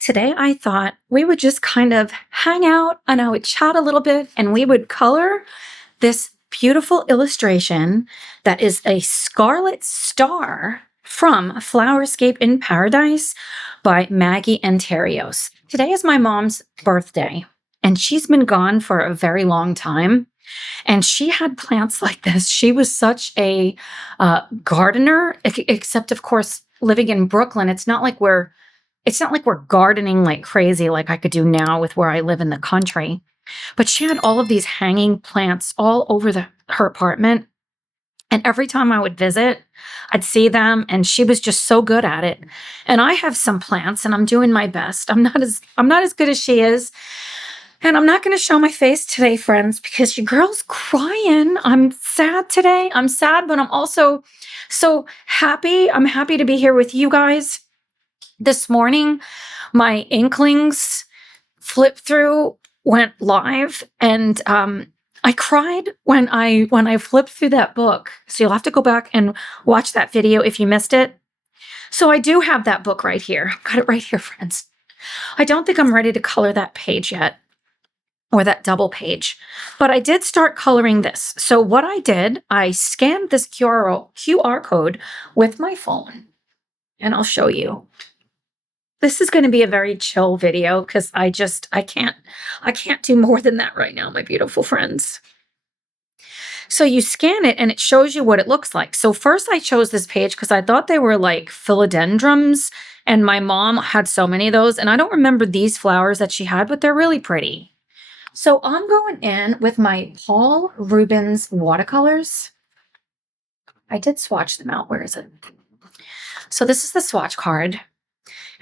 Today, I thought we would just kind of hang out and I would chat a little bit and we would color this beautiful illustration that is a scarlet star from Flowerscape in Paradise by Maggie Antarios. Today is my mom's birthday, and she's been gone for a very long time. And she had plants like this. She was such a gardener, except of course, living in Brooklyn, it's not like we're gardening like crazy like I could do now with where I live in the country. But she had all of these hanging plants all over her apartment. And every time I would visit, I'd see them, and she was just so good at it. And I have some plants, and I'm doing my best. I'm not as good as she is. And I'm not going to show my face today, friends, because your girl's crying. I'm sad today. I'm sad, but I'm also so happy. I'm happy to be here with you guys. This morning, my Inklings flip through went live, and I cried when I flipped through that book. So you'll have to go back and watch that video if you missed it. So I do have that book right here. I've got it right here, friends. I don't think I'm ready to color that page yet, or that double page, but I did start coloring this. So what I did, I scanned this QR code with my phone, and I'll show you. This is going to be a very chill video because I can't do more than that right now, my beautiful friends. So you scan it and it shows you what it looks like. So first I chose this page because I thought they were like philodendrons, and my mom had so many of those, and I don't remember these flowers that she had, but they're really pretty. So I'm going in with my Paul Rubens watercolors. I did swatch them out. Where is it? So this is the swatch card.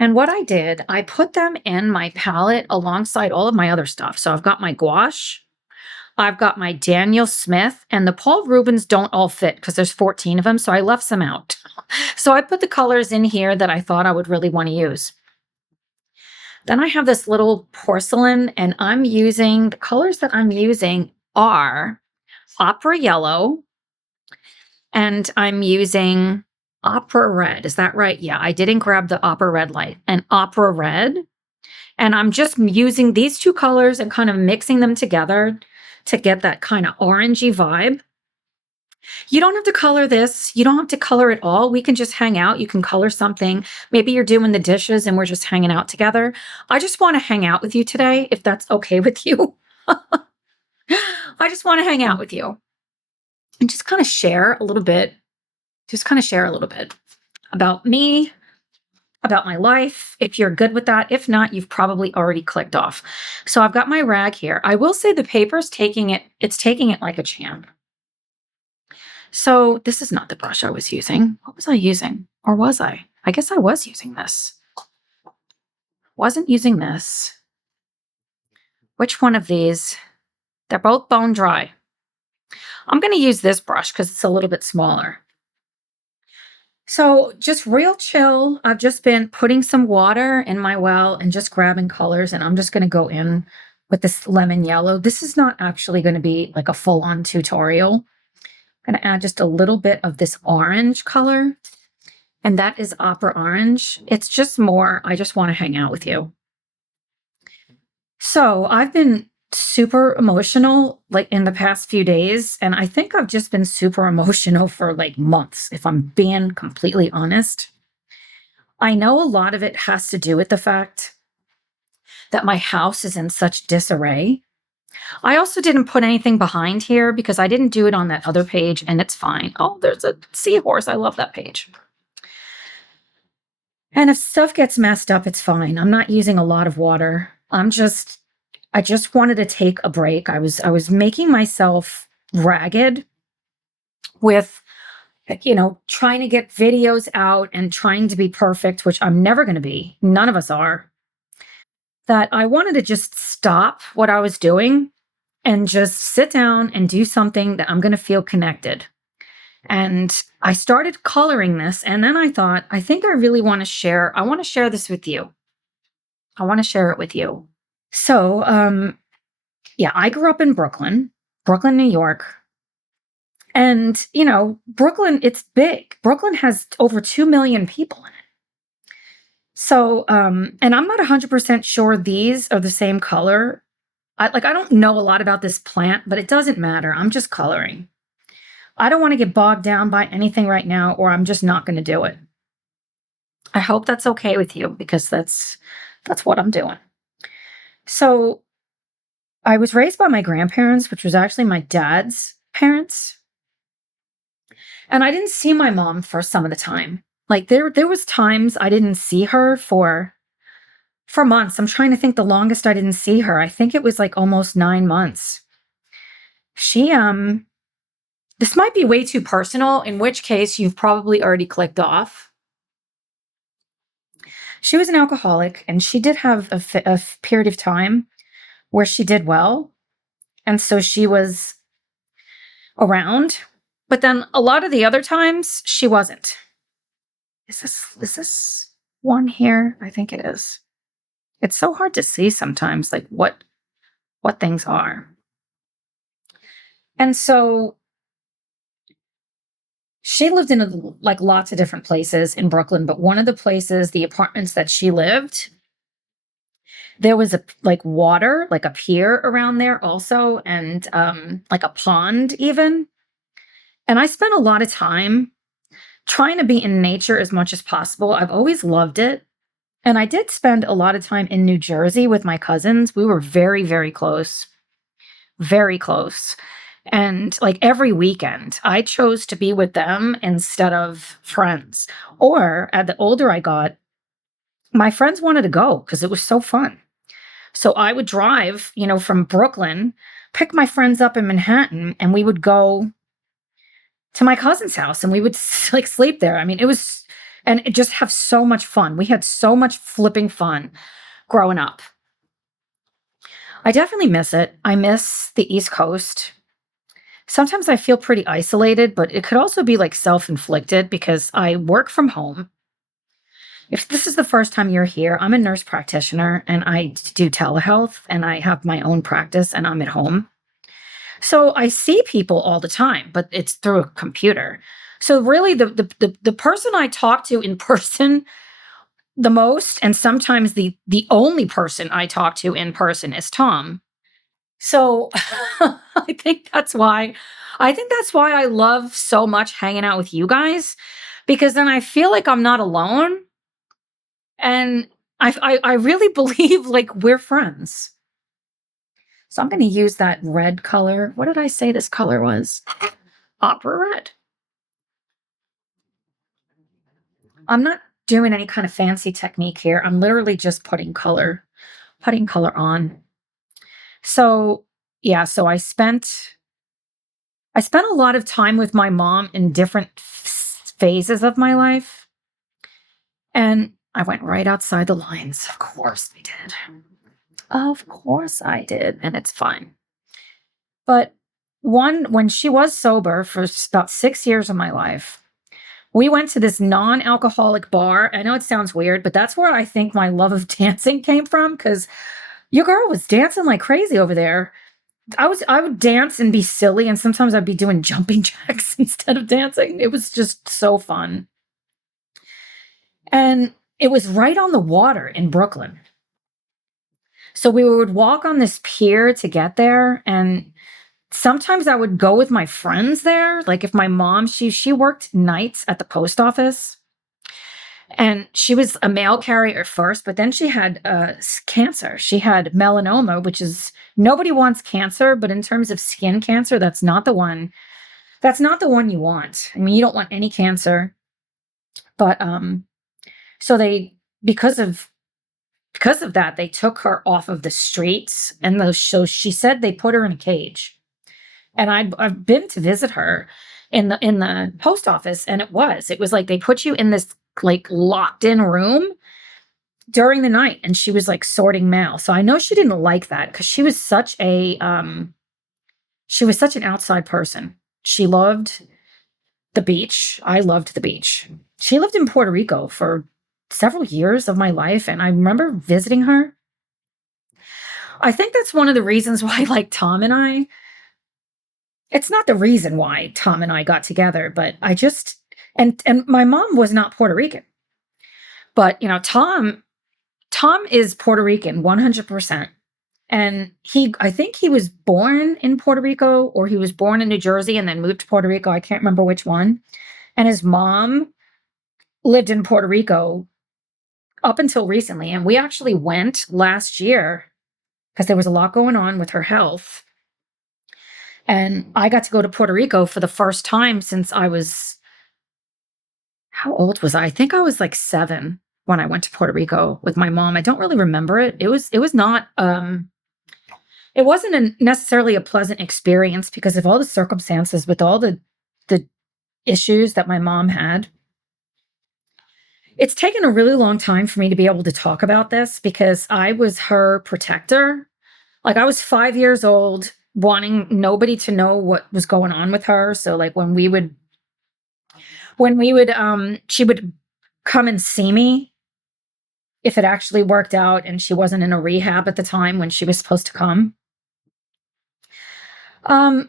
And what I did, I put them in my palette alongside all of my other stuff. So I've got my gouache, I've got my Daniel Smith, and the Paul Rubens don't all fit because there's 14 of them, so I left some out. So I put the colors in here that I thought I would really want to use. Then I have this little porcelain, and the colors that I'm using are opera yellow, and I'm using opera red. Is that right? Yeah, I didn't grab the opera red light. And opera red. And I'm just using these two colors and kind of mixing them together to get that kind of orangey vibe. You don't have to color this. You don't have to color it all. We can just hang out. You can color something. Maybe you're doing the dishes and we're just hanging out together. I just want to hang out with you today, if that's okay with you. I just want to hang out with you and just kind of share a little bit. About me, about my life, if you're good with that. If not, you've probably already clicked off. So I've got my rag here. I will say the paper's taking it like a champ. So this is not the brush I was using. What was I using? Or was I? I guess I was using this. Wasn't using this. Which one of these? They're both bone dry. I'm going to use this brush because it's a little bit smaller. So just real chill. I've just been putting some water in my well and just grabbing colors, and I'm just going to go in with this lemon yellow. This is not actually going to be like a full-on tutorial. I'm going to add just a little bit of this orange color, and that is opera orange. It's just more, I just want to hang out with you. So I've been super emotional like in the past few days, and I think I've just been super emotional for like months, if I'm being completely honest. I know a lot of it has to do with the fact that my house is in such disarray. I also didn't put anything behind here because I didn't do it on that other page, and it's fine. Oh, there's a seahorse. I love that page. And if stuff gets messed up, it's fine. I'm not using a lot of water. I just wanted to take a break. I was making myself ragged with, trying to get videos out and trying to be perfect, which I'm never going to be. None of us are. That I wanted to just stop what I was doing and just sit down and do something that I'm going to feel connected. And I started coloring this, and then I thought, I think I really want to share. I want to share this with you. I want to share it with you. So, I grew up in Brooklyn, New York. And, Brooklyn, it's big. Brooklyn has over 2 million people in it. So, and I'm not 100% sure these are the same color. I don't know a lot about this plant, but it doesn't matter. I'm just coloring. I don't want to get bogged down by anything right now, or I'm just not going to do it. I hope that's okay with you because that's what I'm doing. So, I was raised by my grandparents, which was actually my dad's parents, and I didn't see my mom for some of the time. Like there was times I didn't see her for months. I'm trying to think the longest I didn't see her. I think it was like almost 9 months. She this might be way too personal, in which case you've probably already clicked off. She was an alcoholic, and she did have a period of time where she did well. And so she was around. But then a lot of the other times, she wasn't. Is this one here? I think it is. It's so hard to see sometimes, like what things are. And so she lived in like lots of different places in Brooklyn, but one of the places, the apartments that she lived, there was a like water, like a pier around there also, and like a pond even. And I spent a lot of time trying to be in nature as much as possible. I've always loved it. And I did spend a lot of time in New Jersey with my cousins. We were very, very close, very close. And like every weekend, I chose to be with them instead of friends. Or as the older I got, my friends wanted to go because it was so fun. So I would drive, from Brooklyn, pick my friends up in Manhattan, and we would go to my cousin's house and we would like sleep there. I mean, and it just have so much fun. We had so much flipping fun growing up. I definitely miss it. I miss the East Coast. Sometimes I feel pretty isolated, but it could also be like self-inflicted because I work from home. If this is the first time you're here, I'm a nurse practitioner and I do telehealth and I have my own practice and I'm at home. So I see people all the time, but it's through a computer. So really the person I talk to in person the most, and sometimes the only person I talk to in person is Tom. So I think that's why I love so much hanging out with you guys, because then I feel like I'm not alone. And I really believe like we're friends. So I'm going to use that red color. What did I say this color was? Opera red. I'm not doing any kind of fancy technique here. I'm literally just putting color on. So yeah, so I spent a lot of time with my mom in different phases of my life. And I went right outside the lines. Of course I did. Of course I did. And it's fine. But when she was sober for about 6 years of my life, we went to this non-alcoholic bar. I know it sounds weird, but that's where I think my love of dancing came from, because your girl was dancing like crazy over there. I would dance and be silly, and sometimes I'd be doing jumping jacks instead of dancing. It was just so fun. And it was right on the water in Brooklyn. So we would walk on this pier to get there, and sometimes I would go with my friends there. Like if my mom, she worked nights at the post office, and she was a mail carrier first, but then she had cancer. She had melanoma, which is, nobody wants cancer, but in terms of skin cancer, that's not the one. That's not the one you want. I mean, you don't want any cancer. But so they because of that, they took her off of the streets, and so she said they put her in a cage. And I've been to visit her in the post office, and it was like they put you in this like locked in room during the night, and she was like sorting mail. So I know she didn't like that, because she was such an outside person. She loved the beach. I loved the beach. She lived in Puerto Rico for several years of my life, and I remember visiting her. I think that's one of the reasons why, like, it's not the reason why Tom and I got together, but I just, and my mom was not Puerto Rican, But, Tom is Puerto Rican, 100%. And I think he was born in Puerto Rico, or he was born in New Jersey and then moved to Puerto Rico. I can't remember which one. And his mom lived in Puerto Rico up until recently. And we actually went last year because there was a lot going on with her health. And I got to go to Puerto Rico for the first time since how old was I? I think I was like 7 when I went to Puerto Rico with my mom. I don't really remember it. It was not, it wasn't necessarily a pleasant experience because of all the circumstances with all the issues that my mom had. It's taken a really long time for me to be able to talk about this because I was her protector. Like, I was 5 years old, wanting nobody to know what was going on with her. So like she would come and see me if it actually worked out and she wasn't in a rehab at the time when she was supposed to come.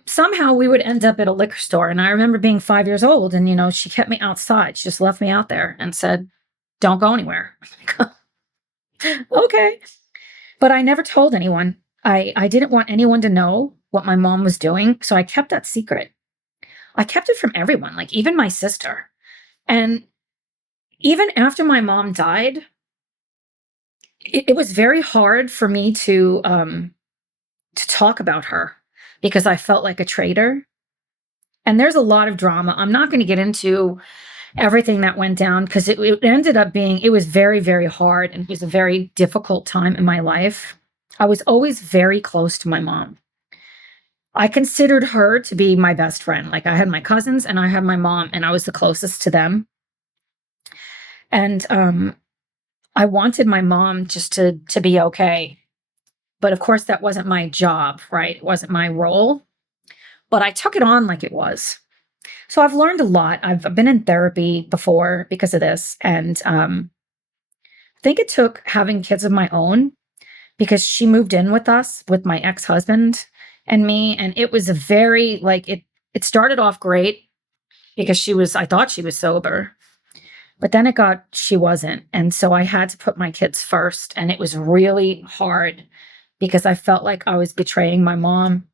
Somehow we would end up at a liquor store. And I remember being 5 years old and, she kept me outside. She just left me out there and said, don't go anywhere. Okay. But I never told anyone. I didn't want anyone to know what my mom was doing. So I kept that secret. I kept it from everyone, like even my sister. And even after my mom died, it was very hard for me to talk about her because I felt like a traitor. And there's a lot of drama. I'm not going to get into everything that went down because it ended up it was very, very hard. And it was a very difficult time in my life. I was always very close to my mom. I considered her to be my best friend. Like, I had my cousins and I had my mom, and I was the closest to them. And I wanted my mom just to be okay. But of course, that wasn't my job, right? It wasn't my role. But I took it on like it was. So I've learned a lot. I've been in therapy before because of this. And I think it took having kids of my own, because she moved in with us, with my ex-husband and me. And it was a very, it started off great because I thought she was sober. But then she wasn't. And so I had to put my kids first. And it was really hard because I felt like I was betraying my mom.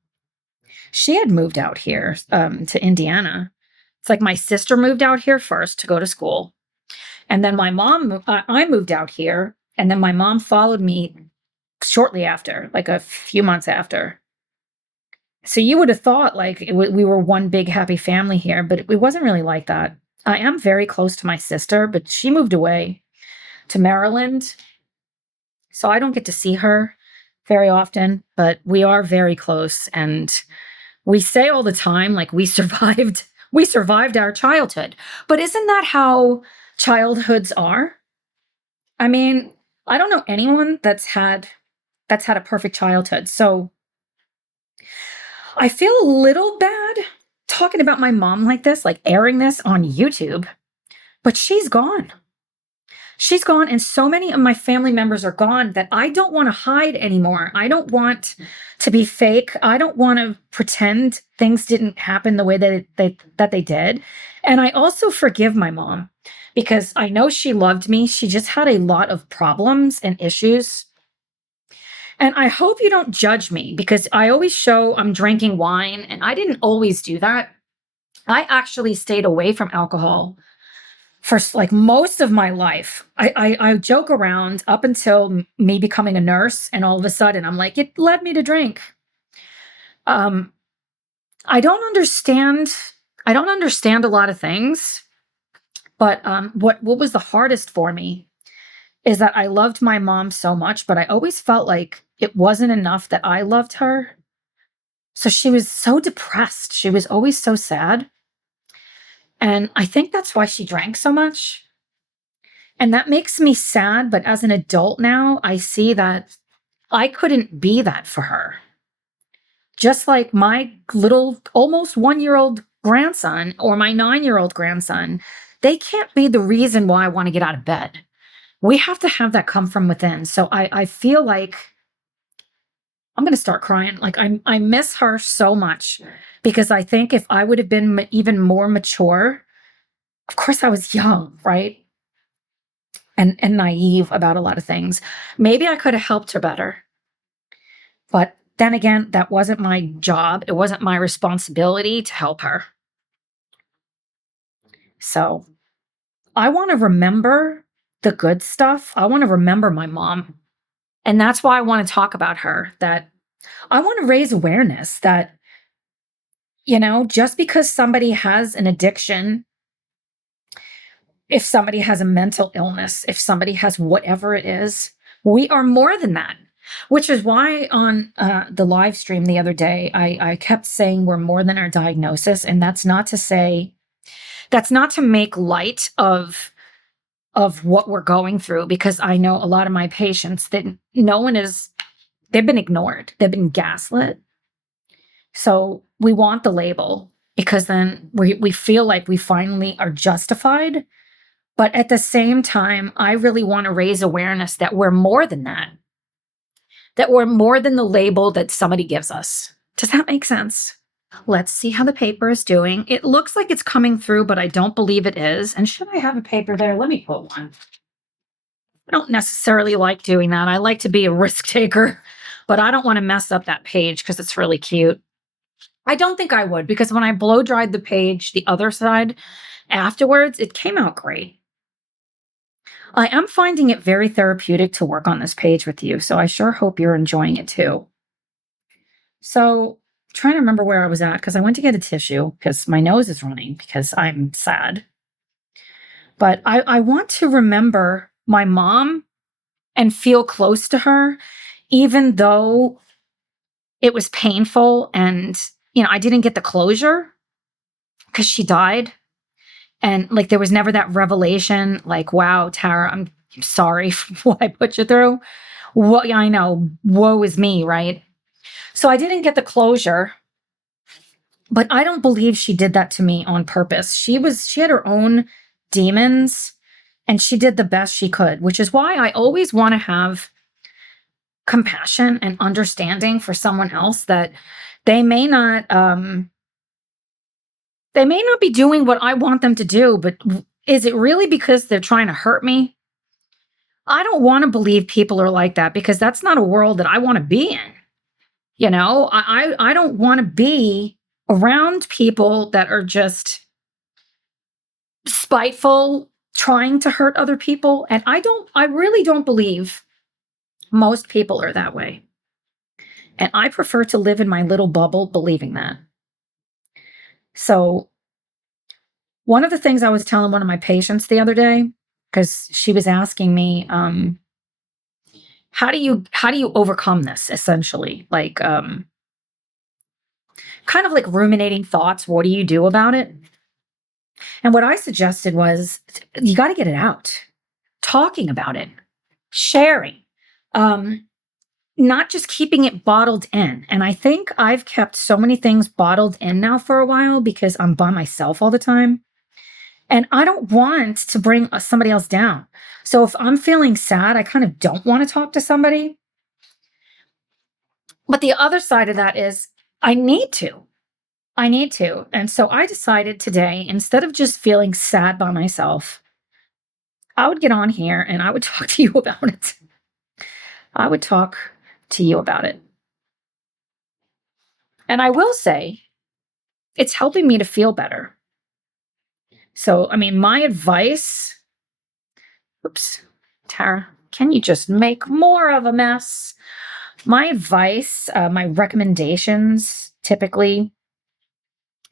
She had moved out here to Indiana. It's like my sister moved out here first to go to school. And then I moved out here. And then my mom followed me shortly after, like a few months after. So you would have thought like we were one big happy family here, but it wasn't really like that. I am very close to my sister, but she moved away to Maryland. So I don't get to see her very often, but we are very close. And we say all the time, like, we survived our childhood. But isn't that how childhoods are? I mean, I don't know anyone that's had a perfect childhood. So I feel a little bad talking about my mom like this, like airing this on YouTube, but she's gone. She's gone, and so many of my family members are gone that I don't want to hide anymore. I don't want to be fake. I don't want to pretend things didn't happen the way that they did. And I also forgive my mom because I know she loved me. She just had a lot of problems and issues. And I hope you don't judge me because I always show I'm drinking wine, and I didn't always do that. I actually stayed away from alcohol for like most of my life. I joke around up until me becoming a nurse, and all of a sudden I'm like, it led me to drink. I don't understand a lot of things, but what was the hardest for me is that I loved my mom so much, but I always felt like it wasn't enough that I loved her. So she was so depressed. She was always so sad. And I think that's why she drank so much. And that makes me sad. But as an adult now, I see that I couldn't be that for her. Just like my little, almost 1-year-old grandson or my 9-year-old grandson, they can't be the reason why I want to get out of bed. We have to have that come from within. So I feel like I'm going to start crying. Like, I miss her so much because I think if I would have been even more mature, of course I was young, right? and naive about a lot of things. Maybe I could have helped her better. But then again, that wasn't my job. It wasn't my responsibility to help her. So I want to remember the good stuff. I want to remember my mom. And that's why I want to talk about her, that I want to raise awareness that, just because somebody has an addiction, if somebody has a mental illness, if somebody has whatever it is, we are more than that. Which is why on the live stream the other day, I kept saying we're more than our diagnosis. And that's not to make light of what we're going through, because I know a lot of my patients that they've been ignored. They've been gaslit. So we want the label because then we feel like we finally are justified. But at the same time, I really want to raise awareness that we're more than that we're more than the label that somebody gives us. Does that make sense? Let's see how the paper is doing. It looks like it's coming through, but I don't believe it is. And should I have a paper there? Let me put one. I don't necessarily like doing that. I like to be a risk taker, but I don't want to mess up that page because it's really cute. I don't think I would, because when I blow dried the page, the other side, afterwards, it came out great. I am finding it very therapeutic to work on this page with you, so I sure hope you're enjoying it too. So, trying to remember where I was at, because I went to get a tissue because my nose is running because I'm sad. But I want to remember my mom and feel close to her, even though it was painful and, I didn't get the closure because she died. And like, there was never that revelation, like, wow, Tara, I'm sorry for what I put you through. Well, I know, woe is me, right? So I didn't get the closure, but I don't believe she did that to me on purpose. She had her own demons and she did the best she could, which is why I always want to have compassion and understanding for someone else, that they may not be doing what I want them to do, but is it really because they're trying to hurt me? I don't want to believe people are like that, because that's not a world that I want to be in. I don't want to be around people that are just spiteful, trying to hurt other people. And I really don't believe most people are that way. And I prefer to live in my little bubble believing that. So one of the things I was telling one of my patients the other day, because she was asking me, how do you overcome this, essentially? Like, kind of like ruminating thoughts. What do you do about it? And what I suggested was, you got to get it out. Talking about it, sharing, not just keeping it bottled in. And I think I've kept so many things bottled in now for a while because I'm by myself all the time. And I don't want to bring somebody else down. So if I'm feeling sad, I kind of don't want to talk to somebody. But the other side of that is I need to. And so I decided today, instead of just feeling sad by myself, I would get on here and I would talk to you about it. I would talk to you about it. And I will say, it's helping me to feel better. So, my advice, oops, Tara, can you just make more of a mess? My advice, my recommendations, typically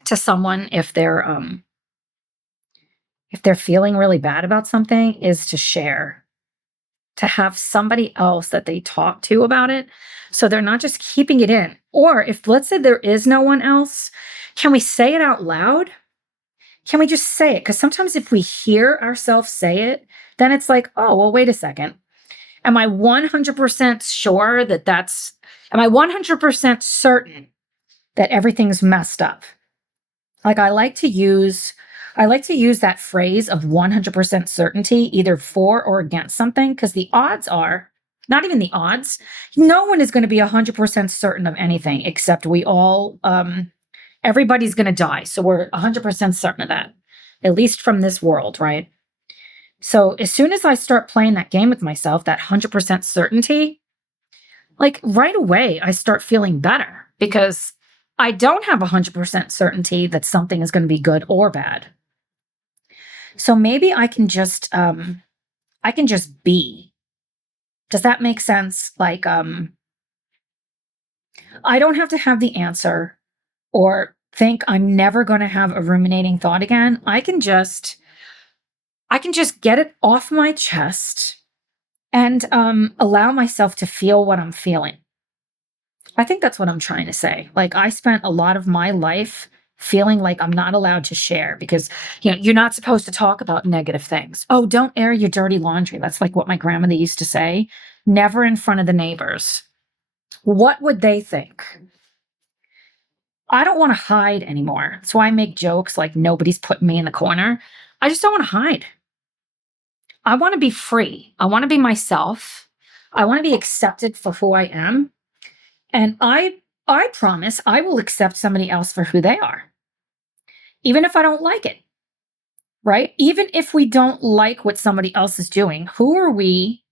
to someone, if they're feeling really bad about something, is to share, to have somebody else that they talk to about it. So they're not just keeping it in. Or if, let's say, there is no one else, can we say it out loud? Can we just say it? Because sometimes if we hear ourselves say it, then it's like, oh, well, wait a second. Am I 100% sure am I 100% certain that everything's messed up? Like, I like to use that phrase of 100% certainty, either for or against something, because the odds are, not even the odds, no one is going to be 100% certain of anything, except we all, everybody's going to die. So we're 100% certain of that, at least from this world, right? So as soon as I start playing that game with myself, that 100% certainty, like right away, I start feeling better because I don't have 100% certainty that something is going to be good or bad. So maybe I can just be. Does that make sense? Like, I don't have to have the answer or think I'm never going to have a ruminating thought again. I can just get it off my chest and allow myself to feel what I'm feeling. I think that's what I'm trying to say. Like, I spent a lot of my life feeling like I'm not allowed to share because, you're not supposed to talk about negative things. Oh, don't air your dirty laundry. That's like what my grandmother used to say. Never in front of the neighbors. What would they think? I don't want to hide anymore. That's why I make jokes like nobody's putting me in the corner. I just don't want to hide. I want to be free. I want to be myself. I want to be accepted for who I am. And I promise I will accept somebody else for who they are, even if I don't like it, right? Even if we don't like what somebody else is doing, who are we?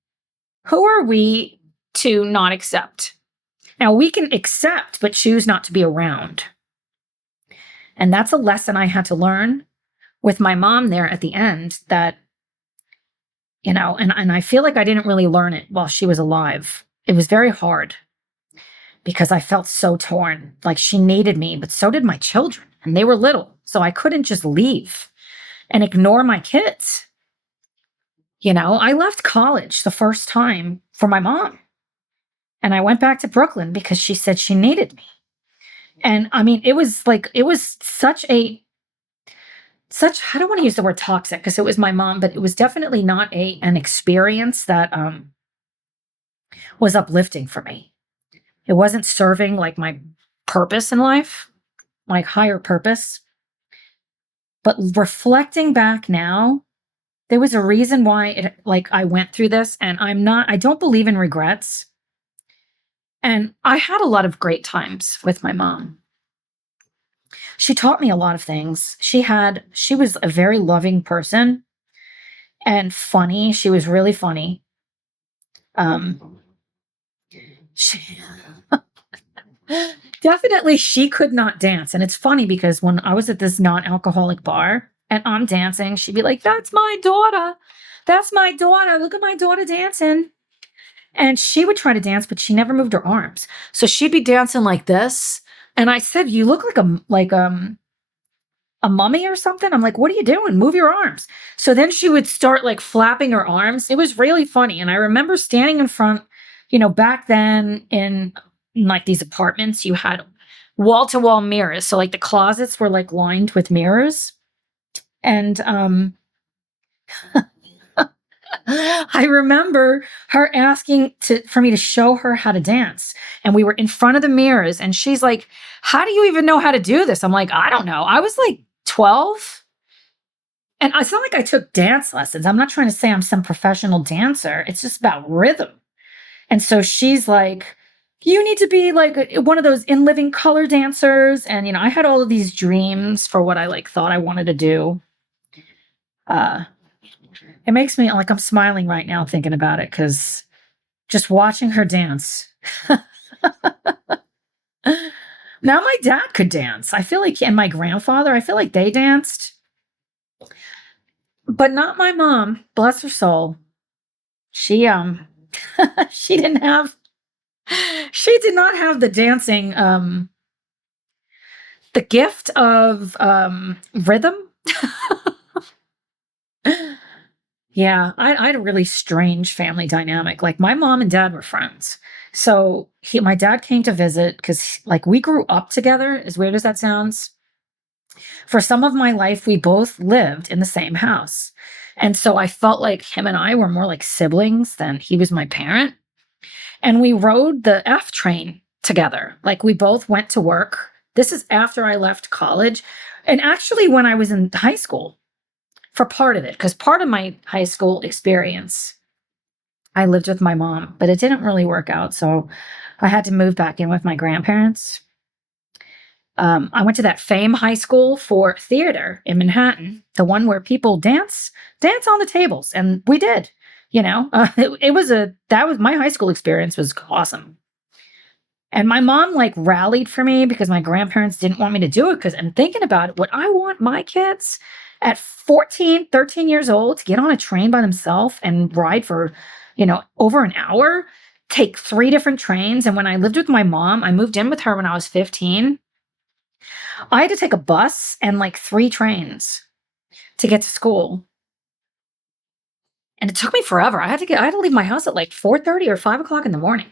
Who are we to not accept? Now, we can accept, but choose not to be around. And that's a lesson I had to learn with my mom there at the end that, and I feel like I didn't really learn it while she was alive. It was very hard because I felt so torn. Like she needed me, but so did my children, and they were little. So I couldn't just leave and ignore my kids. I left college the first time for my mom. And I went back to Brooklyn because she said she needed me. And I mean, it was such, I don't want to use the word toxic because it was my mom, but it was definitely not an experience that was uplifting for me. It wasn't serving like my purpose in life, like higher purpose. But reflecting back now, there was a reason why I went through this, and I don't believe in regrets. And I had a lot of great times with my mom. She taught me a lot of things. She was a very loving person and funny. She was really funny. She definitely she could not dance. And it's funny because when I was at this non-alcoholic bar and I'm dancing, she'd be like, "That's my daughter. That's my daughter. Look at my daughter dancing." And she would try to dance, but she never moved her arms. So she'd be dancing like this. And I said, "You look like a mummy or something." I'm like, "What are you doing? Move your arms." So then she would start like flapping her arms. It was really funny. And I remember standing in front, back then in like these apartments, you had wall to wall mirrors. So like the closets were like lined with mirrors. And I remember her asking for me to show her how to dance. And we were in front of the mirrors and she's like, "How do you even know how to do this?" I'm like, "I don't know." I was like 12. And it's not like I took dance lessons. I'm not trying to say I'm some professional dancer. It's just about rhythm. And so she's like, "You need to be like one of those in living color dancers." And, I had all of these dreams for what I thought I wanted to do. It makes me I'm smiling right now thinking about it because just watching her dance. Now my dad could dance. I feel like, and my grandfather, I feel like they danced. But not my mom, bless her soul. She she did not have the dancing the gift of rhythm. Yeah, I had a really strange family dynamic. Like my mom and dad were friends. So my dad came to visit because we grew up together, as weird as that sounds. For some of my life, we both lived in the same house. And so I felt like him and I were more like siblings than he was my parent. And we rode the F train together. Like we both went to work. This is after I left college. And actually when I was in high school for part of it, because part of my high school experience, I lived with my mom, but it didn't really work out. So I had to move back in with my grandparents. I went to that Fame High School for theater in Manhattan, the one where people dance on the tables, and we did. That was my high school experience was awesome. And my mom like rallied for me because my grandparents didn't want me to do it because I'm thinking about it. Would I want my kids at 14, 13 years old to get on a train by themselves and ride for, over an hour, take 3 different trains? And when I lived with my mom, I moved in with her when I was 15. I had to take a bus and like 3 trains to get to school. And it took me forever. I had to leave my house at like 4:30 or 5 o'clock in the morning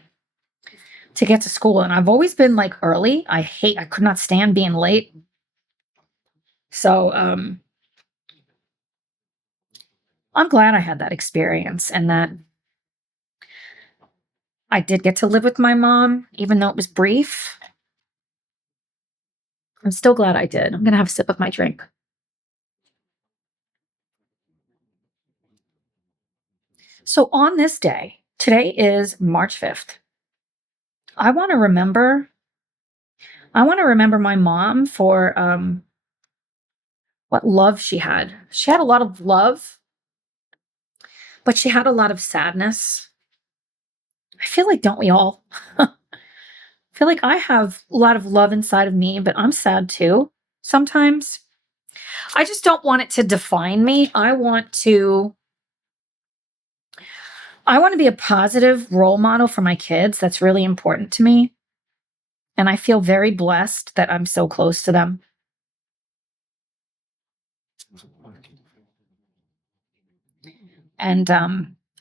to get to school. And I've always been like early. I could not stand being late. So I'm glad I had that experience and that I did get to live with my mom, even though it was brief. I'm still glad I did. I'm going to have a sip of my drink. So on this day, today is March 5th. I want to remember my mom for what love she had. She had a lot of love, but she had a lot of sadness. I feel like, don't we all? I feel like I have a lot of love inside of me, but I'm sad too sometimes. I just don't want it to define me. I want to be a positive role model for my kids. That's really important to me. And I feel very blessed that I'm so close to them. And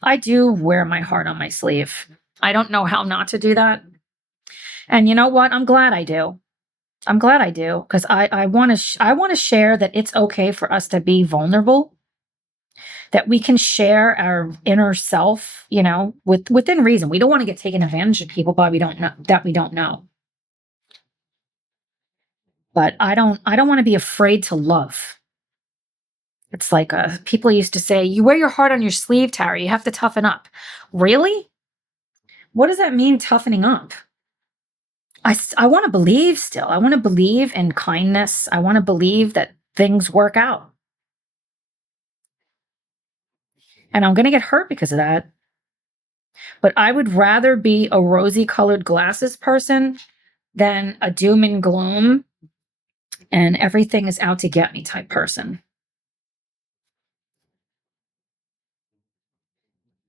I do wear my heart on my sleeve. I don't know how not to do that. And you know what? I'm glad I do. I'm glad I do because I want to share that it's okay for us to be vulnerable, that we can share our inner self, within reason. We don't want to get taken advantage of people but we don't know. But I don't want to be afraid to love. It's like people used to say, you wear your heart on your sleeve, Tara. You have to toughen up. Really? What does that mean, toughening up? I want to believe still. I want to believe in kindness. I want to believe that things work out. And I'm going to get hurt because of that. But I would rather be a rosy colored glasses person than a doom and gloom and everything is out to get me type person.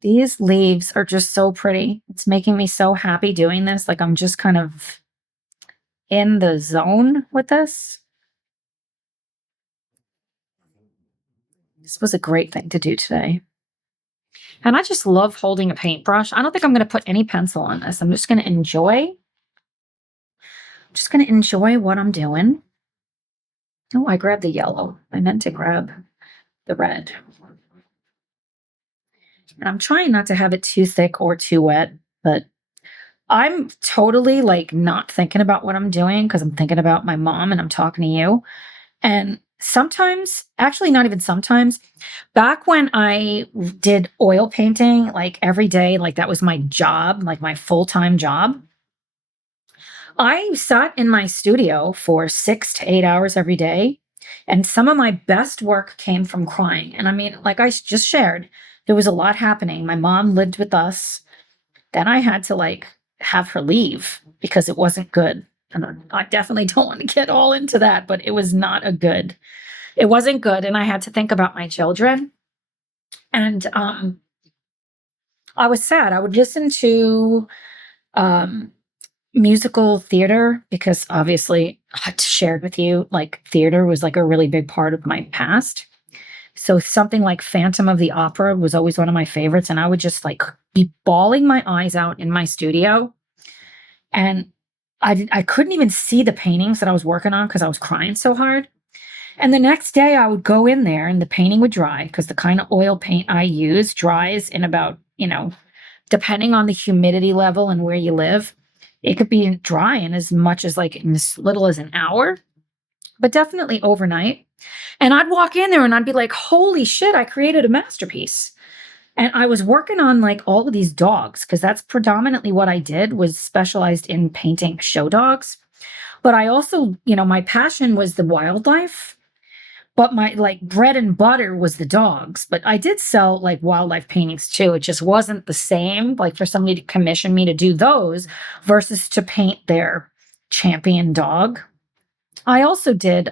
These leaves are just so pretty. It's making me so happy doing this. Like I'm just kind of in the zone with this. This was a great thing to do today. And I just love holding a paintbrush. I don't think I'm going to put any pencil on this. I'm just going to enjoy. What I'm doing. Oh, I grabbed the yellow. I meant to grab the red. And I'm trying not to have it too thick or too wet, but I'm totally like not thinking about what I'm doing because I'm thinking about my mom and I'm talking to you. And sometimes, actually not even sometimes, back when I did oil painting like every day, like that was my job, like my full-time job, I sat in my studio for 6 to 8 hours every day. And some of my best work came from crying. And I mean, like I just shared, there was a lot happening. My mom lived with us. Then I had to like have her leave because it wasn't good. And I definitely don't want to get all into that, but it was not it wasn't good. And I had to think about my children. And I was sad. I would listen to musical theater because obviously I shared with you, like theater was like a really big part of my past. So something like Phantom of the Opera was always one of my favorites. And I would just like be bawling my eyes out in my studio. And I couldn't even see the paintings that I was working on because I was crying so hard. And the next day I would go in there and the painting would dry because the kind of oil paint I use dries in about, depending on the humidity level and where you live, it could be dry in as much as like in as little as an hour, but definitely overnight. And I'd walk in there and I'd be like, holy shit, I created a masterpiece. And I was working on like all of these dogs because that's predominantly what I did was specialized in painting show dogs. But I also, my passion was the wildlife, but my like bread and butter was the dogs. But I did sell like wildlife paintings too. It just wasn't the same, like for somebody to commission me to do those versus to paint their champion dog. I also did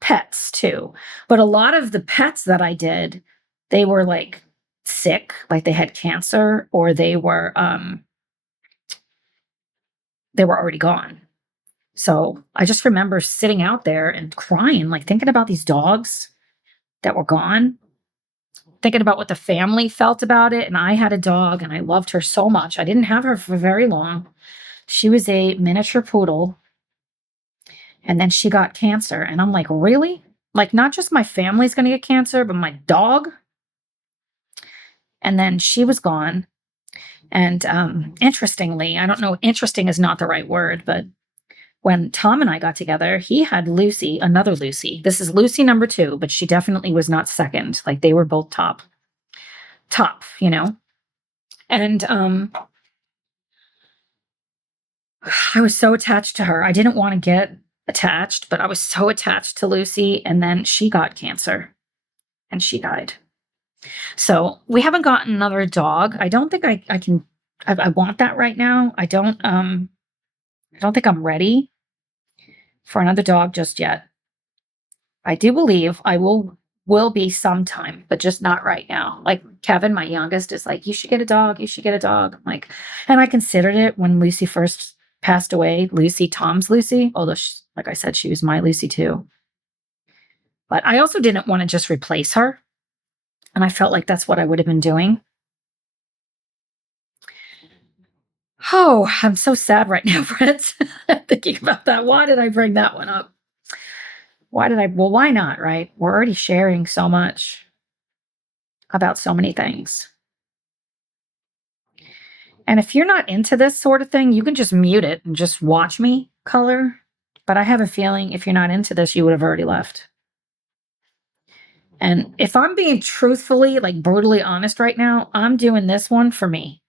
pets too. But a lot of the pets that I did, they were like sick, like they had cancer or they were already gone. So I just remember sitting out there and crying, like thinking about these dogs that were gone, thinking about what the family felt about it. And I had a dog and I loved her so much. I didn't have her for very long. She was a miniature poodle. And then she got cancer. And I'm like, really? Like, not just my family's going to get cancer, but my dog? And then she was gone. And interestingly, I don't know, interesting is not the right word, but when Tom and I got together, he had Lucy, another Lucy. This is Lucy number 2, but she definitely was not second. Like they were both top, And I was so attached to her. I didn't want to get attached, but I was so attached to Lucy. And then she got cancer and she died. So we haven't gotten another dog. I don't think I can. I want that right now. I don't think I'm ready for another dog just yet. I do believe I will be sometime, but just not right now. Like Kevin, my youngest, is like, you should get a dog. You should get a dog. I'm like, and I considered it when Lucy first passed away. Lucy, Tom's Lucy, although like I said, she was my Lucy too. But I also didn't want to just replace her. And I felt like that's what I would have been doing. Oh, I'm so sad right now, friends. Thinking about that. Why did I bring that one up? Well, why not, right? We're already sharing so much about so many things. And if you're not into this sort of thing, you can just mute it and just watch me color. But I have a feeling if you're not into this, you would have already left. And if I'm being truthfully, like brutally honest right now, I'm doing this one for me.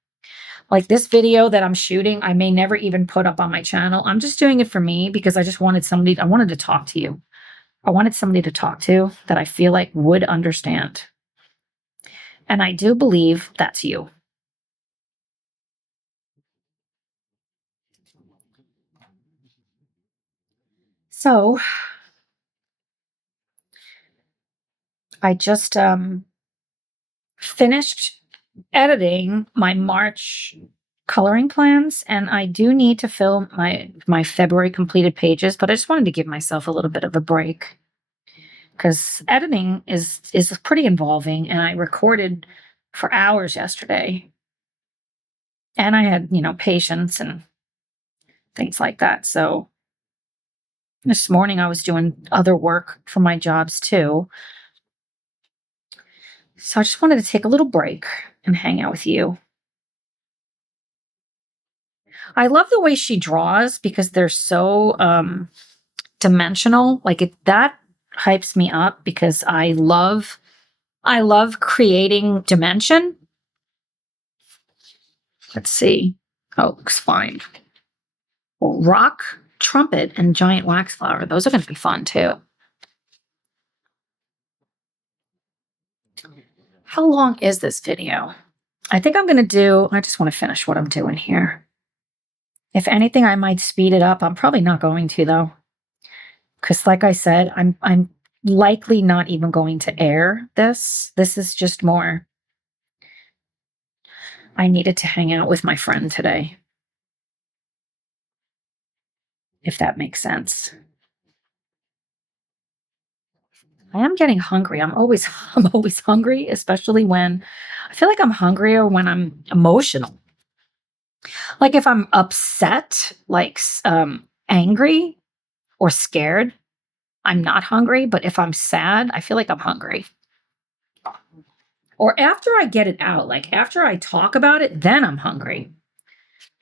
Like this video that I'm shooting, I may never even put up on my channel. I'm just doing it for me because I wanted to talk to you. I wanted somebody to talk to that I feel like would understand. And I do believe that's you. So I just finished editing my March coloring plans, and I do need to fill my February completed pages, but I just wanted to give myself a little bit of a break because editing is pretty involving, and I recorded for hours yesterday. And I had, patience and things like that. So this morning I was doing other work for my jobs too. So I just wanted to take a little break and hang out with you. I love the way she draws because they're so dimensional. Like that hypes me up because I love creating dimension. Let's see. Oh, looks fine. Rock, trumpet, and giant wax flower. Those are going to be fun too. How long is this video? I think I just want to finish what I'm doing here. If anything, I might speed it up. I'm probably not going to though. Because like I said, I'm likely not even going to air this. This is just more. I needed to hang out with my friend today. If that makes sense. I am getting hungry. I'm always hungry, especially when I feel like I'm hungrier when I'm emotional. Like if I'm upset, like angry or scared, I'm not hungry. But if I'm sad, I feel like I'm hungry. Or after I get it out, like after I talk about it, then I'm hungry.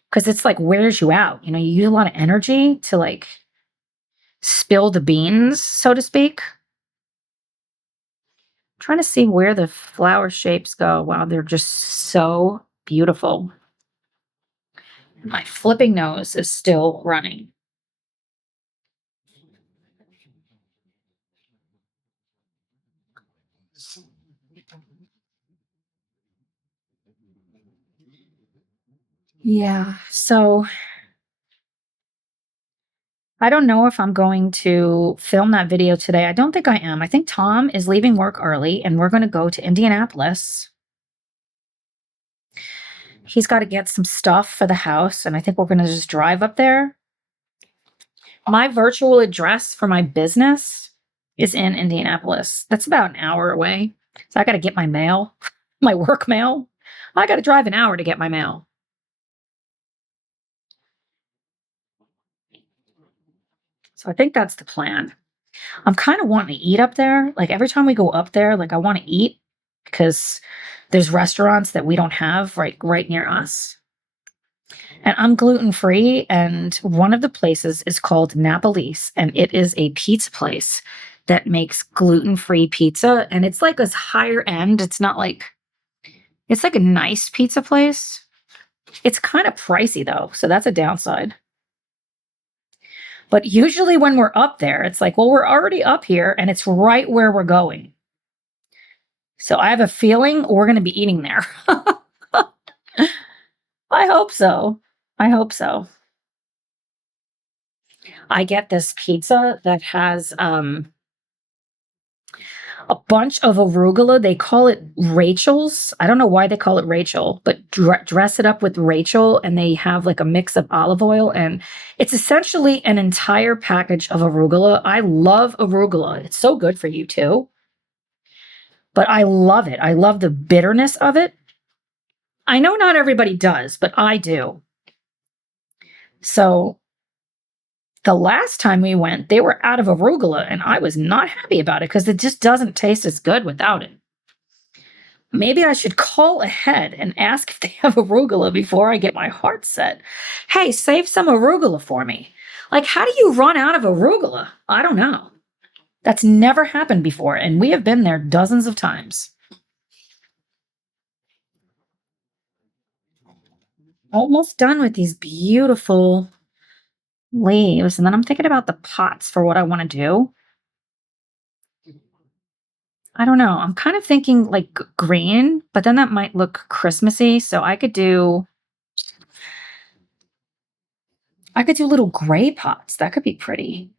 Because it's like wears you out. You use a lot of energy to like spill the beans, so to speak. I'm trying to see where the flower shapes go. Wow, they're just so beautiful. My flipping nose is still running. Yeah. So I don't know if I'm going to film that video today. I don't think I am. I think Tom is leaving work early and we're going to go to Indianapolis. He's got to get some stuff for the house, and I think we're going to just drive up there. My virtual address for my business is in Indianapolis. That's about an hour away. So I got to get my mail, my work mail. I got to drive an hour to get my mail. So I think that's the plan. I'm kind of wanting to eat up there. Like every time we go up there, like I want to eat because there's restaurants that we don't have right near us. And I'm gluten free, and one of the places is called Napoli's, and it is a pizza place that makes gluten free pizza, and it's like a higher end. It's not like it's like a nice pizza place. It's kind of pricey though, so that's a downside. But usually when we're up there, it's like, well, we're already up here and it's right where we're going. So I have a feeling we're going to be eating there. I hope so. I hope so. I get this pizza that has a bunch of arugula. They call it Rachel's. I don't know why they call it Rachel, but dress it up with Rachel, and they have like a mix of olive oil, and it's essentially an entire package of arugula. I love arugula. It's so good for you too. But I love it. I love the bitterness of it. I know not everybody does, but I do. So the last time we went, they were out of arugula, and I was not happy about it because it just doesn't taste as good without it. Maybe I should call ahead and ask if they have arugula before I get my heart set. Hey, save some arugula for me. Like, how do you run out of arugula? I don't know. That's never happened before, and we have been there dozens of times. Almost done with these beautiful leaves, and then I'm thinking about the pots for what I want to do. I don't know. I'm kind of thinking like green, but then that might look Christmassy. So I could do little gray pots. That could be pretty.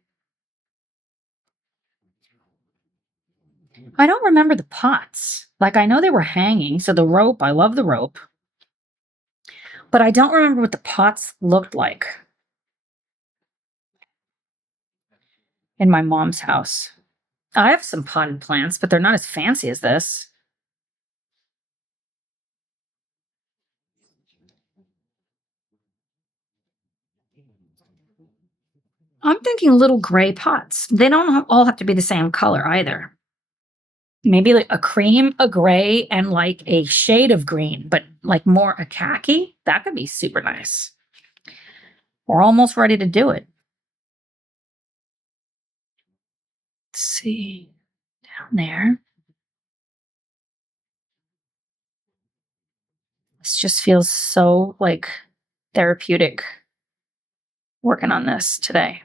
I don't remember the pots. Like I know they were hanging, so the rope, I love the rope. But I don't remember what the pots looked like in my mom's house. I have some potted plants, but they're not as fancy as this. I'm thinking little gray pots. They don't all have to be the same color either. Maybe like a cream, a gray, and like a shade of green, but like more a khaki. That could be super nice. We're almost ready to do it. Let's see down there. This just feels so like therapeutic working on this today.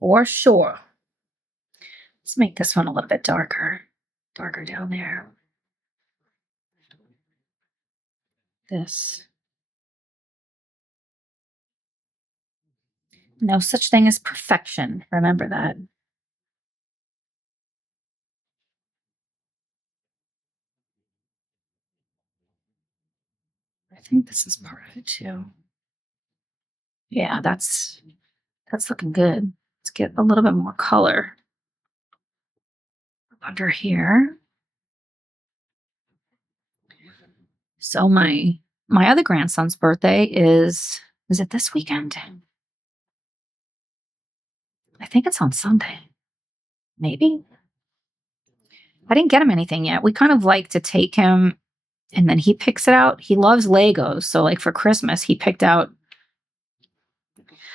For sure. Let's make this one a little bit darker. Darker down there. This. No such thing as perfection. Remember that. I think this is part of it too. Yeah, that's looking good. Let's get a little bit more color under here. So my other grandson's birthday is it this weekend? I think it's on Sunday. Maybe. I didn't get him anything yet. We kind of like to take him and then he picks it out. He loves Legos. So like for Christmas, he picked out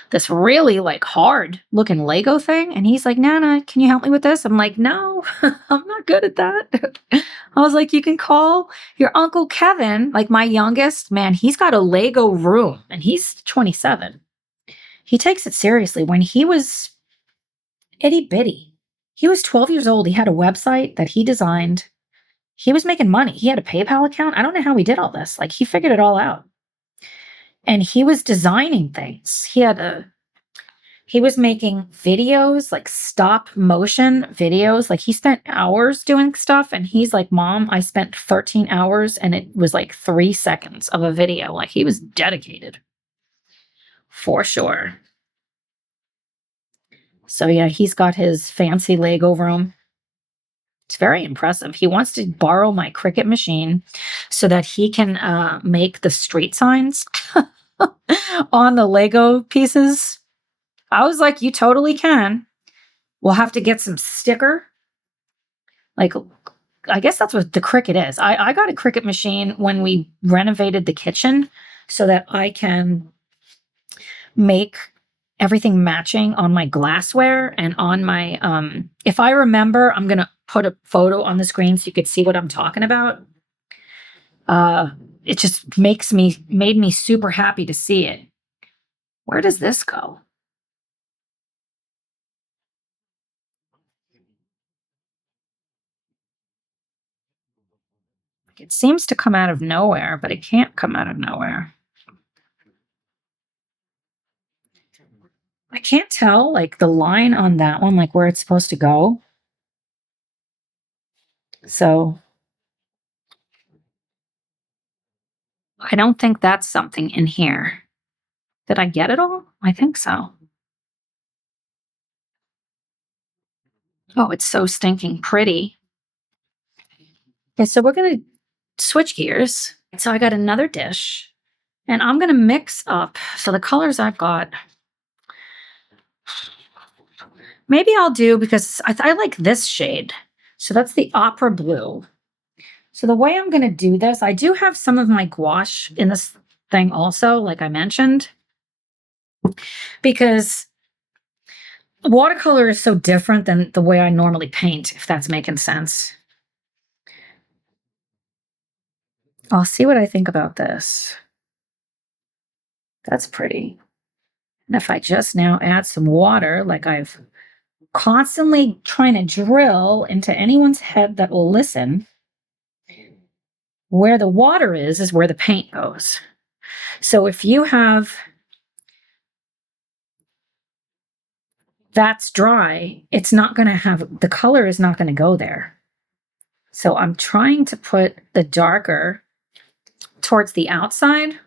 this really like hard looking Lego thing. And he's like, Nana, can you help me with this? I'm like, no, I'm not good at that. I was like, you can call your Uncle Kevin, like my youngest. Man, he's got a Lego room and he's 27. He takes it seriously. When he was itty bitty, He was 12 years old. He had a website that he designed. He was making money. He had a PayPal account. I don't know how he did all this. Like, he figured it all out. And he was designing things. He was making videos, like stop motion videos. Like, he spent hours doing stuff. And he's like, Mom, I spent 13 hours and it was like 3 seconds of a video. Like, he was dedicated. For sure. So yeah, he's got his fancy leg over him. It's very impressive. He wants to borrow my Cricut machine so that he can make the street signs on the Lego pieces. I was like, you totally can. We'll have to get some sticker. Like, I guess that's what the Cricut is. I got a Cricut machine when we renovated the kitchen so that I can make everything matching on my glassware and on my, if I remember, I'm going to put a photo on the screen so you could see what I'm talking about. It just made me super happy to see it. Where does this go? It seems to come out of nowhere, but it can't come out of nowhere. I can't tell, like, the line on that one, like, where it's supposed to go. So I don't think that's something in here. Did I get it all? I think so. Oh, it's so stinking pretty. Okay, so we're going to switch gears. So I got another dish, and I'm going to mix up. So the colors I've got, maybe I'll do, because I like this shade. So that's the opera blue. So the way I'm going to do this, I do have some of my gouache in this thing also, like I mentioned, because watercolor is so different than the way I normally paint, if that's making sense. I'll see what I think about this. That's pretty. And if I just now add some water, like I've constantly trying to drill into anyone's head that will listen, where the water is where the paint goes. So if you have that's dry, it's not going to have, the color is not going to go there. So I'm trying to put the darker towards the outside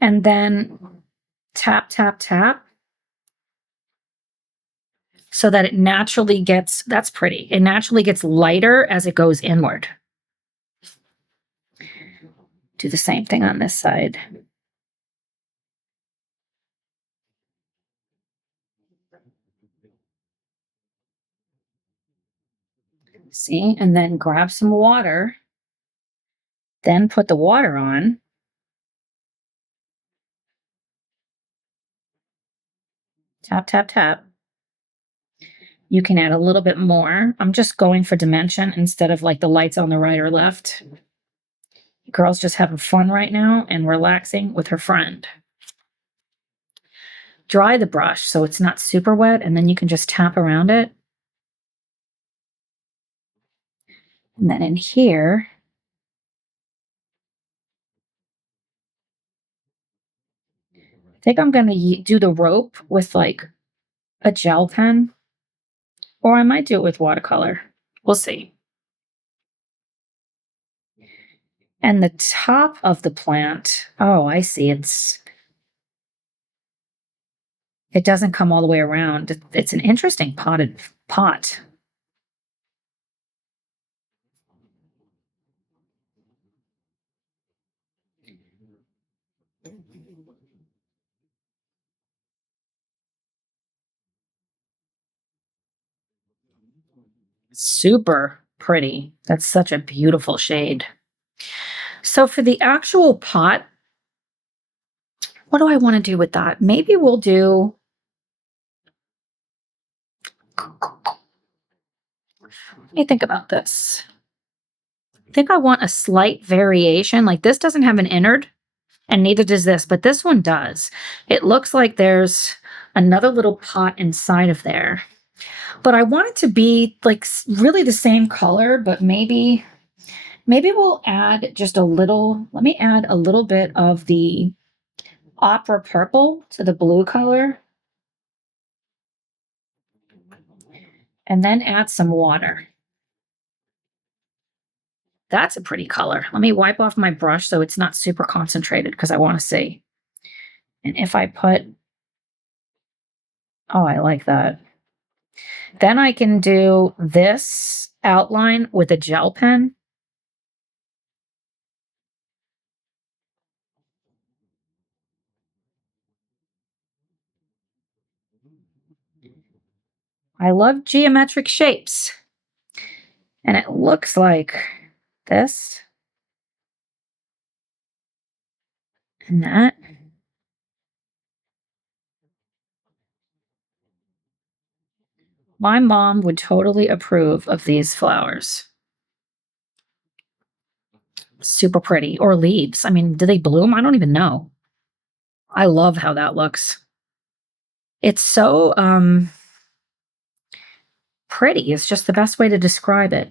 and then tap, tap, tap, so that it naturally gets, that's pretty. It naturally gets lighter as it goes inward. Do the same thing on this side. See, and then grab some water, then put the water on. Tap, tap, tap. You can add a little bit more. I'm just going for dimension instead of like the lights on the right or left. The girl's just having fun right now and relaxing with her friend. Dry the brush so it's not super wet, and then you can just tap around it. And then in here, I think I'm going to do the rope with like a gel pen, or I might do it with watercolor. We'll see. And the top of the plant, oh, I see. It doesn't come all the way around. It's an interesting potted pot. Super pretty. That's such a beautiful shade. So for the actual pot, what do I want to do with that? Maybe we'll do, let me think about this. I think I want a slight variation. Like, this doesn't have an innard, and neither does this, but this one does. It looks like there's another little pot inside of there. but I want it to be like really the same color, but maybe we'll add just a little, let me add a little bit of the opera purple to the blue color, and then add some water. That's a pretty color. Let me wipe off my brush so it's not super concentrated because I want to see. And if I put, oh, I like that. Then I can do this outline with a gel pen. I love geometric shapes. And it looks like this and that. My mom would totally approve of these flowers. Super pretty. Or leaves. I mean, do they bloom? I don't even know. I love how that looks. It's so pretty. It's just the best way to describe it.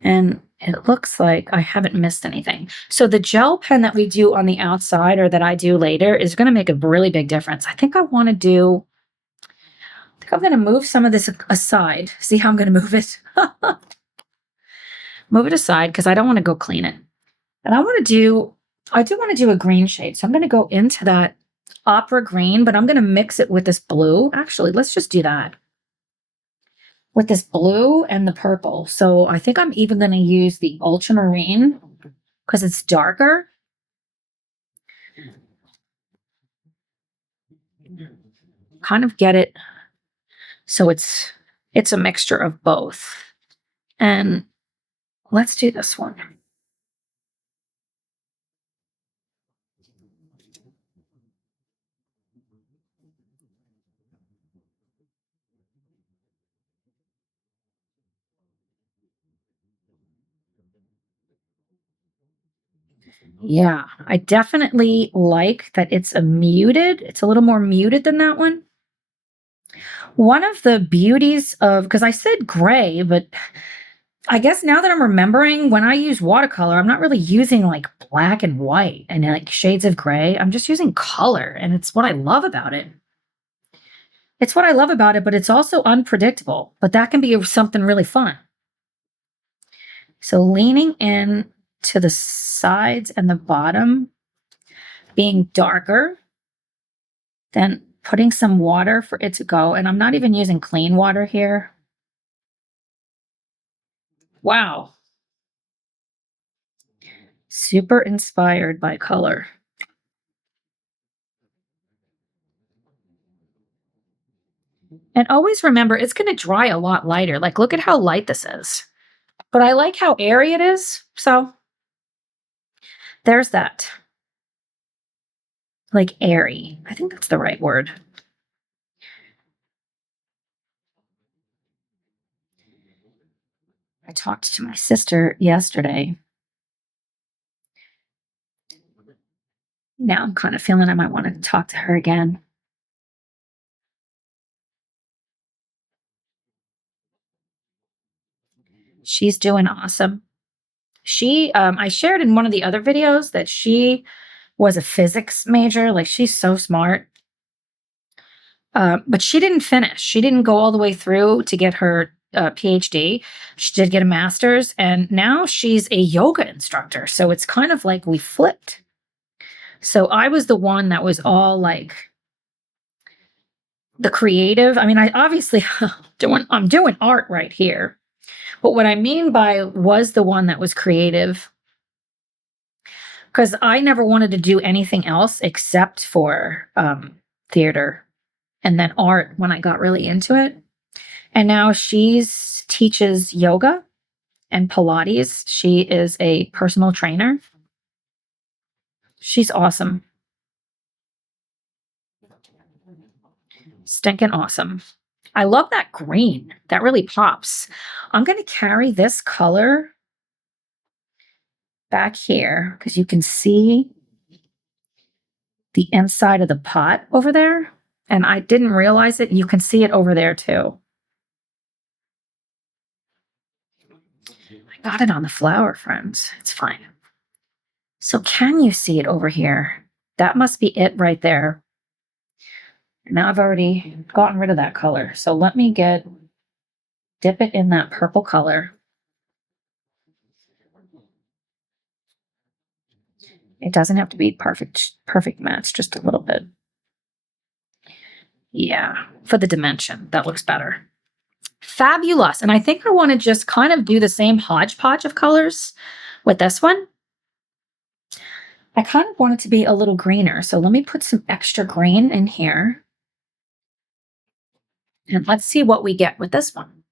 And it looks like I haven't missed anything. So the gel pen that we do on the outside, or that I do later, is going to make a really big difference. I think I'm going to move some of this aside. See how I'm going to move it? Move it aside because I don't want to go clean it. And I do want to do a green shade. So I'm going to go into that opera green, but I'm going to mix it with this blue. Actually, let's just do that. With this blue and the purple. So I think I'm even going to use the ultramarine because it's darker. Kind of get it so it's a mixture of both. And let's do this one. Yeah, I definitely like that it's a little more muted than that one. One of the beauties of, because I said gray, but I guess now that I'm remembering, when I use watercolor, I'm not really using like black and white and like shades of gray. I'm just using color, and it's what I love about it. It's what I love about it, but it's also unpredictable. But that can be something really fun. So leaning in to the sides and the bottom being darker, then putting some water for it to go. And I'm not even using clean water here. Wow. Super inspired by color. And always remember, it's going to dry a lot lighter. Like, look at how light this is. But I like how airy it is. So there's that. Like airy. I think that's the right word. I talked to my sister yesterday. Now I'm kind of feeling I might want to talk to her again. She's doing awesome. I shared in one of the other videos that she was a physics major. Like, she's so smart. But she didn't finish. She didn't go all the way through to get her PhD. She did get a master's, and now she's a yoga instructor. So it's kind of like we flipped. So I was the one that was all like the creative. I mean, I obviously I'm doing art right here. But what I mean by was the one that was creative, because I never wanted to do anything else except for theater and then art when I got really into it. And now she's teaches yoga and Pilates. She is a personal trainer. She's awesome. Stinking awesome. I love that green. That really pops. I'm going to carry this color back here because you can see the inside of the pot over there. And I didn't realize it. You can see it over there too. I got it on the flower, friends. It's fine. So can you see it over here? That must be it right there. Now I've already gotten rid of that color. So let me dip it in that purple color. It doesn't have to be perfect match, just a little bit. Yeah, for the dimension, that looks better. Fabulous. And I think I want to just kind of do the same hodgepodge of colors with this one. I kind of want it to be a little greener. So let me put some extra green in here. And let's see what we get with this one.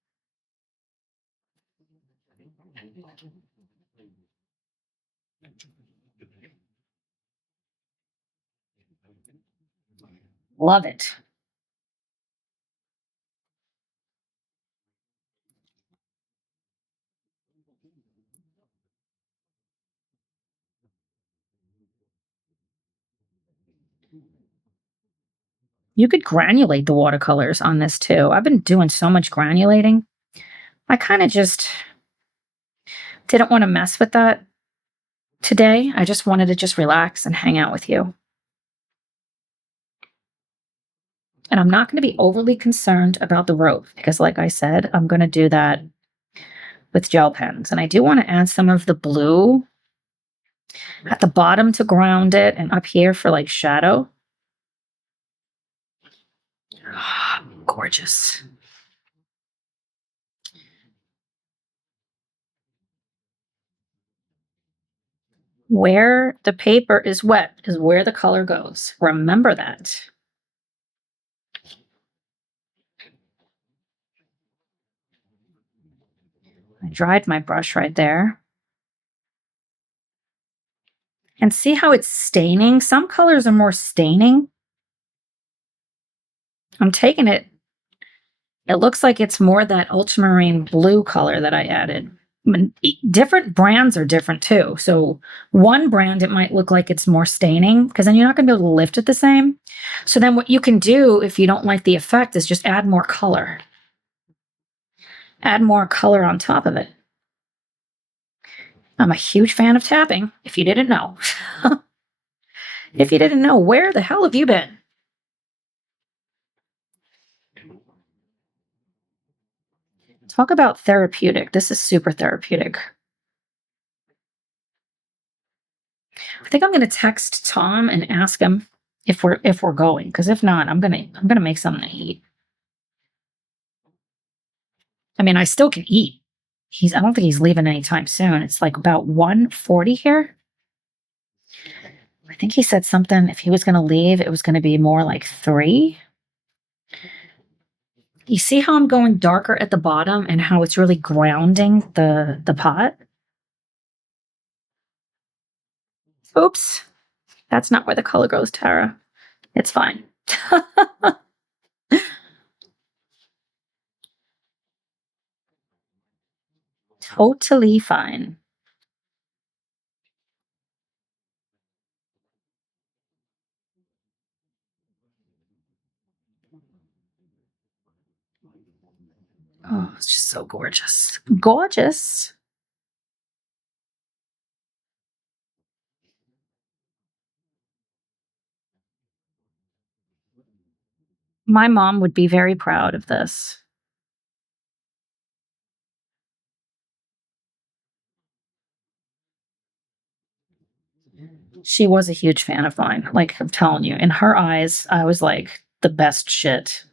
Love it. You could granulate the watercolors on this too. I've been doing so much granulating. I kind of just didn't want to mess with that today. I just wanted to just relax and hang out with you. And I'm not going to be overly concerned about the rope because, like I said, I'm going to do that with gel pens. And I do want to add some of the blue at the bottom to ground it and up here for like shadow. Oh, gorgeous. Where the paper is wet is where the color goes. Remember that. I dried my brush right there. And see how it's staining? Some colors are more staining. I'm taking it. It looks like it's more that ultramarine blue color that I added. I mean, different brands are different too. So one brand, it might look like it's more staining because then you're not going to be able to lift it the same. So then what you can do if you don't like the effect is just add more color. Add more color on top of it. I'm a huge fan of tapping, if you didn't know. If you didn't know, where the hell have you been? Talk about therapeutic. This is super therapeutic. I think I'm going to text Tom and ask him if we're going, because if not, I'm gonna make something to eat. I mean, I still can eat. I don't think he's leaving anytime soon. It's like about 1:40 here. I think he said something. If he was going to leave, it was going to be more like 3. You see how I'm going darker at the bottom and how it's really grounding the pot? Oops. That's not where the color goes, Tara. It's fine. Totally fine. Oh, it's just so gorgeous. Gorgeous. My mom would be very proud of this. She was a huge fan of mine. Like I'm telling you, in her eyes, I was like the best shit.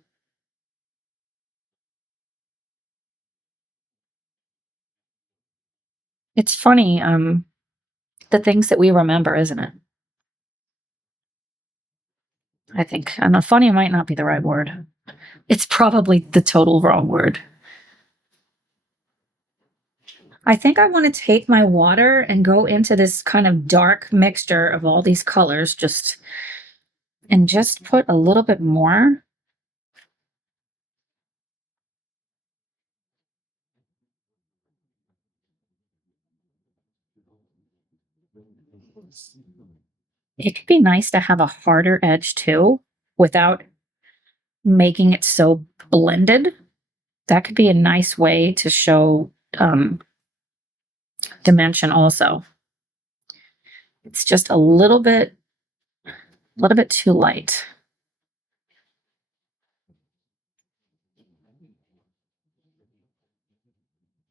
It's funny, the things that we remember, isn't it? I think. I know funny might not be the right word. It's probably the total wrong word. I think I want to take my water and go into this kind of dark mixture of all these colors, just put a little bit more. It could be nice to have a harder edge too, without making it so blended. That could be a nice way to show dimension also. It's just a little bit too light.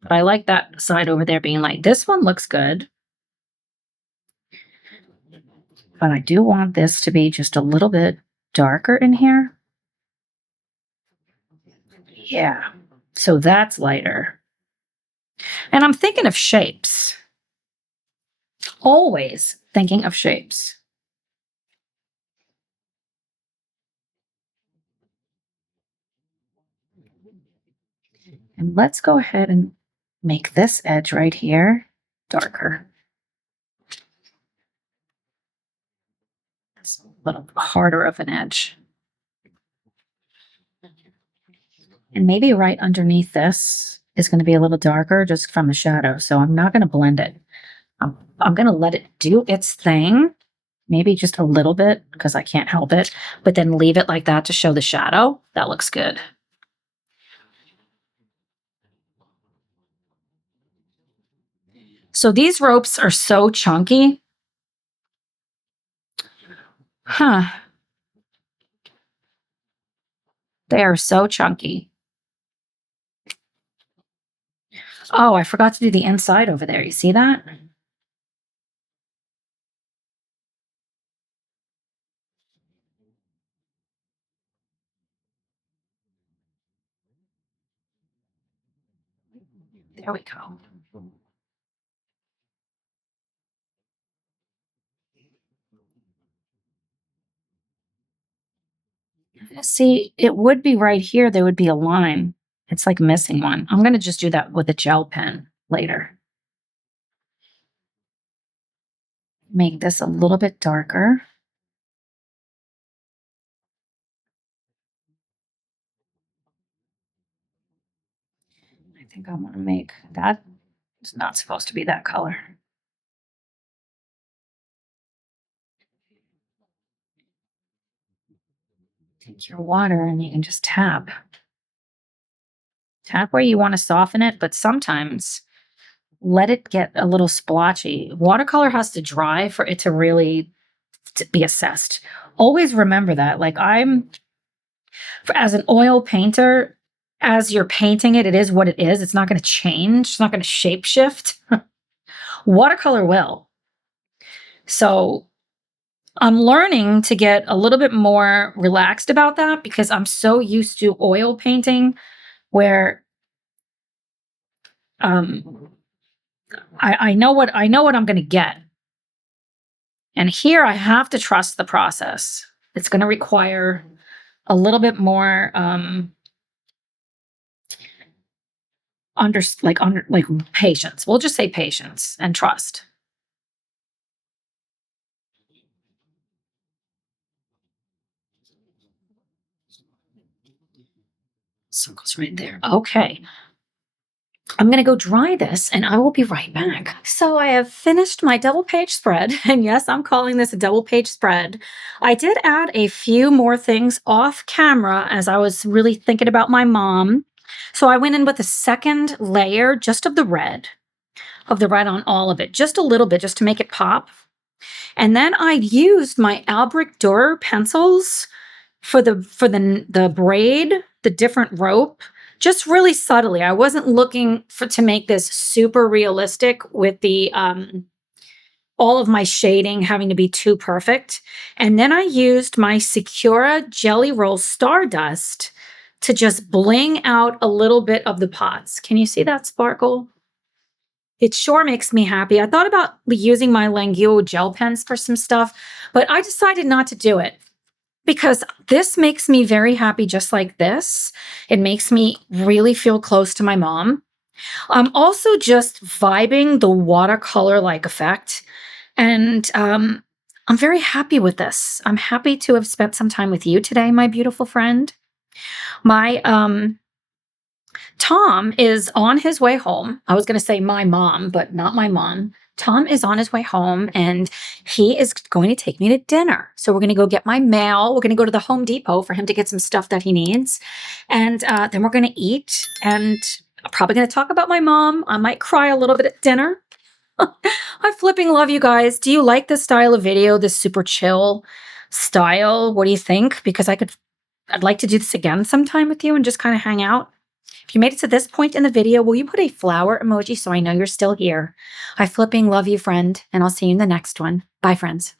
But I like that side over there being light. This one looks good. But I do want this to be just a little bit darker in here. Yeah. So that's lighter. And I'm thinking of shapes. Always thinking of shapes. And let's go ahead and make this edge right here darker. It's a little harder of an edge. And maybe right underneath this is going to be a little darker just from the shadow. So I'm not going to blend it. I'm going to let it do its thing. Maybe just a little bit because I can't help it. But then leave it like that to show the shadow. That looks good. So these ropes are so chunky. Huh. They are so chunky. Oh, I forgot to do the inside over there. You see that? There we go. See, it would be right here. There would be a line. It's like missing one. I'm going to just do that with a gel pen later. Make this a little bit darker. I think I want to make that. It's not supposed to be that color. Take your water and you can just tap. Tap where you want to soften it, but sometimes let it get a little splotchy. Watercolor has to dry for it to really be assessed. Always remember that. Like as an oil painter, as you're painting it, it is what it is. It's not going to change. It's not going to shape shift. Watercolor will. So I'm learning to get a little bit more relaxed about that because I'm so used to oil painting where I know what I'm going to get. And here I have to trust the process. It's going to require a little bit more patience. We'll just say patience and trust. Circles right there. Okay. I'm going to go dry this and I will be right back. So I have finished my double page spread. And yes, I'm calling this a double page spread. I did add a few more things off camera as I was really thinking about my mom. So I went in with a second layer just of the red on all of it, just a little bit, just to make it pop. And then I used my Albrecht Dürer pencils for the braid, the different rope, just really subtly. I wasn't looking to make this super realistic with the all of my shading having to be too perfect. And then I used my Secura Jelly Roll Stardust to just bling out a little bit of the pots. Can you see that sparkle? It sure makes me happy. I thought about using my Languo gel pens for some stuff, but I decided not to do it because this makes me very happy just like this. It makes me really feel close to my mom. I'm also just vibing the watercolor-like effect, and I'm very happy with this. I'm happy to have spent some time with you today, my beautiful friend. My Tom is on his way home. I was going to say my mom, but not my mom. Tom is on his way home and he is going to take me to dinner. So we're going to go get my mail. We're going to go to the Home Depot for him to get some stuff that he needs. And then we're going to eat and I'm probably going to talk about my mom. I might cry a little bit at dinner. I flipping love you guys. Do you like this style of video, this super chill style? What do you think? Because I'd like to do this again sometime with you and just kind of hang out. If you made it to this point in the video, will you put a flower emoji so I know you're still here? I flipping love you, friend, and I'll see you in the next one. Bye, friends.